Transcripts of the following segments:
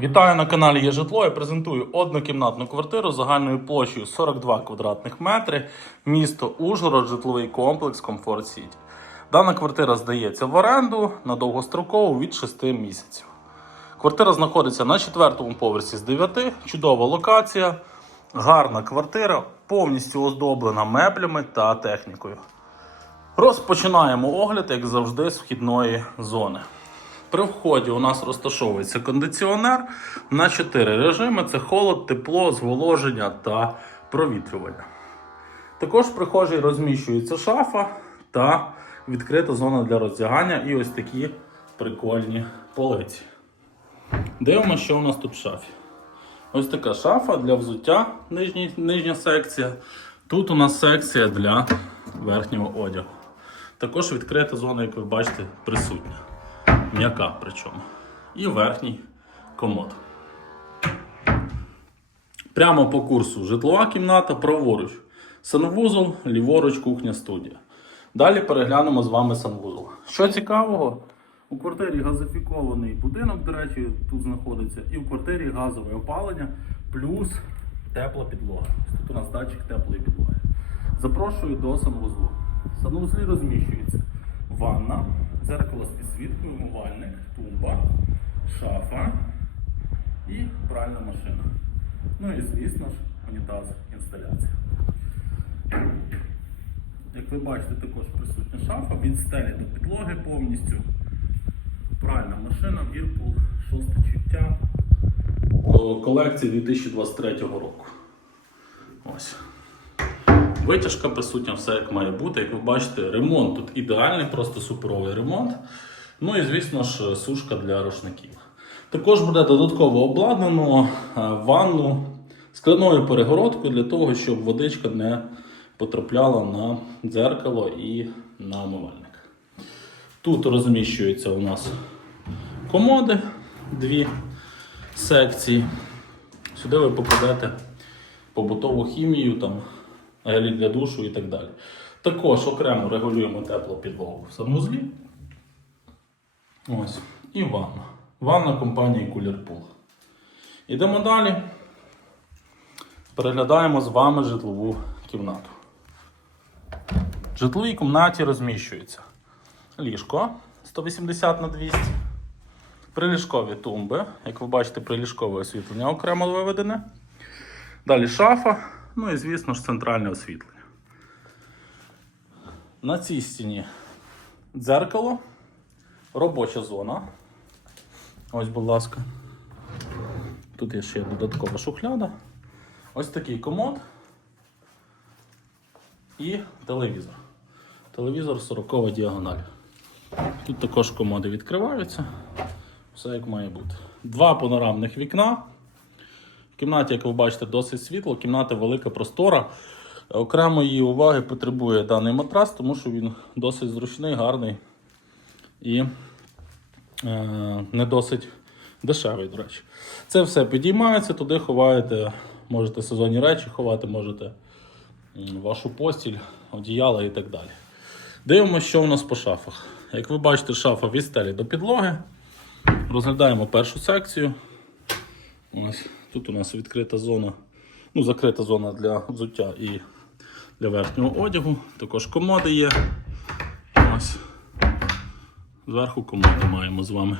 Вітаю на каналі Є житло. Я презентую однокімнатну квартиру загальною площею 42 квадратних метри, місто Ужгород, житловий комплекс Комфорт Сіті. Дана квартира здається в оренду на довгострокову від 6 місяців. Квартира знаходиться на четвертому поверсі з 9, чудова локація, гарна квартира, повністю оздоблена меблями та технікою. Розпочинаємо огляд, як завжди, з вхідної зони. При вході у нас розташовується кондиціонер на 4 режими: це холод, тепло, зволоження та провітрювання. Також в прихожій розміщується шафа та відкрита зона для роздягання і ось такі прикольні полиці. Дивимося, що у нас тут в шафі. Ось така шафа для взуття, нижні, нижня секція. Тут у нас секція для верхнього одягу. Також відкрита зона, як ви бачите, присутня. М'яка причому. І верхній комод. Прямо по курсу житлова кімната, праворуч. Санвузол, ліворуч, кухня, студія. Далі переглянемо з вами санвузол. Що цікавого, у квартирі газифікований будинок, до речі, тут знаходиться, і в квартирі газове опалення, плюс тепла підлога. Тут у нас датчик теплої підлоги. Запрошую до санвузлу. В санвузлі розміщується ванна, дзеркало з підсвіткою, умивальник, тумба, шафа і пральна машина. Ну і звісно ж, унітаз інсталяція. Як ви бачите, також присутня шафа від стелі до підлоги повністю. Пральна машина, Whirlpool, шосте чуття. О, Колекції 2023 року. Ось. Витяжка присутня, все як має бути. Як ви бачите, ремонт тут ідеальний, просто суперовий ремонт. Ну і, звісно ж, сушка для рушників. Також буде додатково обладнано е, ванну скляною перегородкою для того, щоб водичка не потрапляла на дзеркало і на умивальник. Тут розміщуються у нас комоди, дві секції. Сюди ви покладете побутову хімію, там, гелі для душу і так далі. Також окремо регулюємо теплу підлогу в санузлі. Ось. І ванна. Ванна компанії Cooler Pool. Ідемо далі. Переглядаємо з вами житлову кімнату. В житловій кімнаті розміщується ліжко 180 на 200. Приліжкові тумби. Як ви бачите, приліжкове освітлення окремо виведене. Далі шафа, ну і, звісно ж, центральне освітлення. На цій стіні дзеркало, робоча зона. Ось, будь ласка. Тут є ще додаткова шухляда. Ось такий комод і телевізор. Телевізор 40 діагональ. Тут також комоди відкриваються. Все як має бути. Два панорамних вікна. В кімнаті, як ви бачите, досить світло, кімната велика, простора. Окремої уваги потребує даний матрас, тому що він досить зручний, гарний і е, не досить дешевий, до речі. Це все підіймається, туди ховаєте, можете сезонні речі ховати, можете вашу постіль, одіяла і так далі. Дивимося, що у нас по шафах. Як ви бачите, шафа від стелі до підлоги. Розглядаємо першу секцію. Ось тут у нас відкрита зона, ну, закрита зона для взуття і для верхнього одягу. Також комоди є. Ось. Зверху комоди маємо з вами.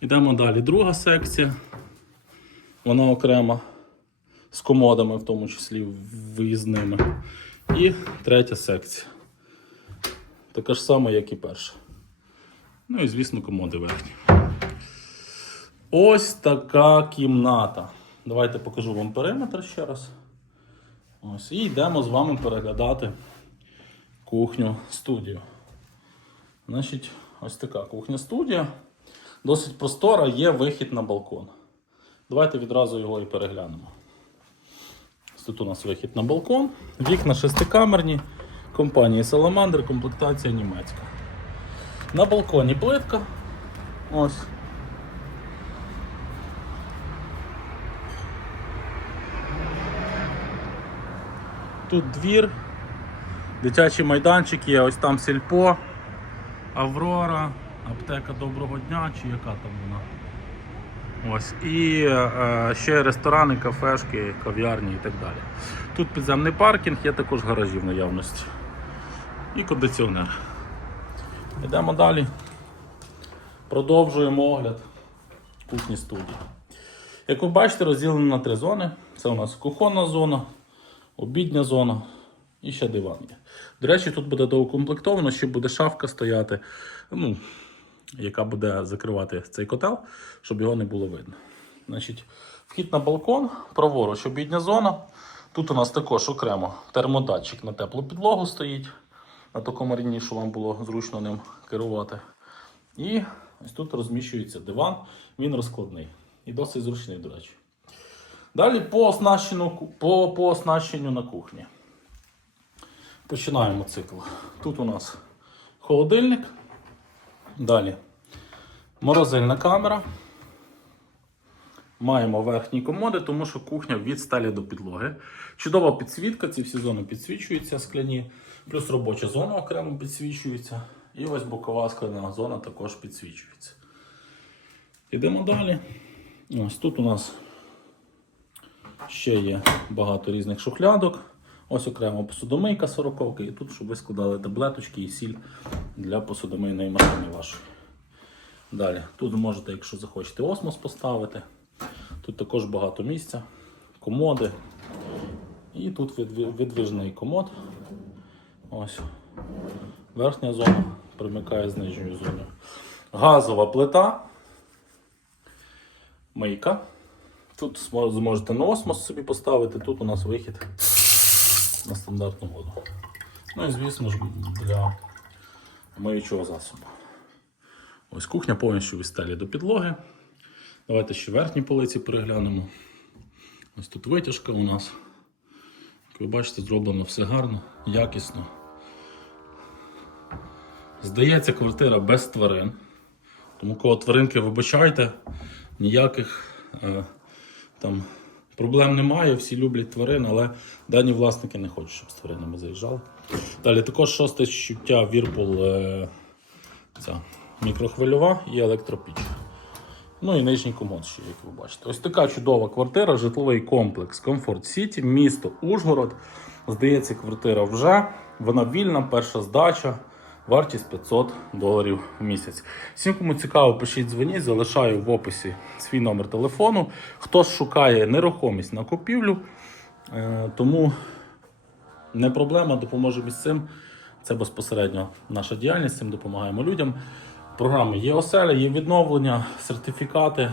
Йдемо далі. Друга секція. Вона окрема з комодами, в тому числі виїзними. І третя секція. Така ж сама, як і перша. Ну і, звісно, комоди верхні. Ось така кімната. Давайте покажу вам периметр ще раз. Ось. І йдемо з вами переглядати кухню студію. Значить, ось така кухня студія. Досить простора, є вихід на балкон. Давайте відразу його і переглянемо. Ось Тут у нас вихід на балкон. Вікна шестикамерні, компанії Salamander, комплектація німецька. На балконі плитка. Ось. Тут двір, дитячий майданчик є, ось там сільпо, Аврора, аптека доброго дня чи яка там вона. Ось. І е, ще ресторани, кафешки, кав'ярні і так далі. Тут підземний паркінг, є також гаражі в наявності. І кондиціонер. Йдемо далі. Продовжуємо огляд кухні студії. Як ви бачите, розділено на три зони. Це у нас кухонна зона, обідня зона і ще диван є. До речі, тут буде доукомплектовано, ще буде шафка стояти, ну, яка буде закривати цей котел, щоб його не було видно. Значить, вхід на балкон, праворуч обідня зона. Тут у нас також окремо термодатчик на теплу підлогу стоїть. На такому рівні, що вам було зручно ним керувати. І ось тут розміщується диван, він розкладний і досить зручний, до речі. Далі по оснащенню, по, по оснащенню на кухні. Починаємо цикл. Тут у нас холодильник. Далі морозильна камера. Маємо верхні комоди, тому що кухня від стелі до підлоги. Чудова підсвітка, ці всі зони підсвічуються скляні, плюс робоча зона окремо підсвічується. І ось бокова скляна зона також підсвічується. Йдемо далі. Ось тут у нас ще є багато різних шухлядок. Ось окремо посудомийка 40 і тут, щоб ви складали таблеточки і сіль для посудомийної машини вашої. Далі, тут можете, якщо захочете, осмос поставити. Тут також багато місця, комоди. І тут відви- видвижний комод. Ось. Верхня зона примикає з нижньою зоною. Газова плита. Мийка. Тут зможете на осмос собі поставити. Тут у нас вихід на стандартну воду. Ну і звісно ж для миючого засобу. Ось кухня повністю від до підлоги. Давайте ще верхні полиці переглянемо. Ось тут витяжка у нас. Як ви бачите, зроблено все гарно, якісно. Здається, квартира без тварин. Тому кого тваринки вибачайте, ніяких е, там проблем немає, всі люблять тварин, але дані власники не хочуть, щоб з тваринами заїжджали. Далі також шосте щуття Whirlpool е, ця мікрохвильова і електропіч. Ну і нижній комод ще, як ви бачите. Ось така чудова квартира, житловий комплекс Комфорт Сіті, місто Ужгород. Здається, квартира вже. Вона вільна, перша здача. Вартість 500 доларів в місяць. Всім, кому цікаво, пишіть дзвоніть, залишаю в описі свій номер телефону. Хтось шукає нерухомість на купівлю, е, тому не проблема, допоможемо з цим. Це безпосередньо наша діяльність, цим допомагаємо людям. Програми є оселя, є відновлення, сертифікати.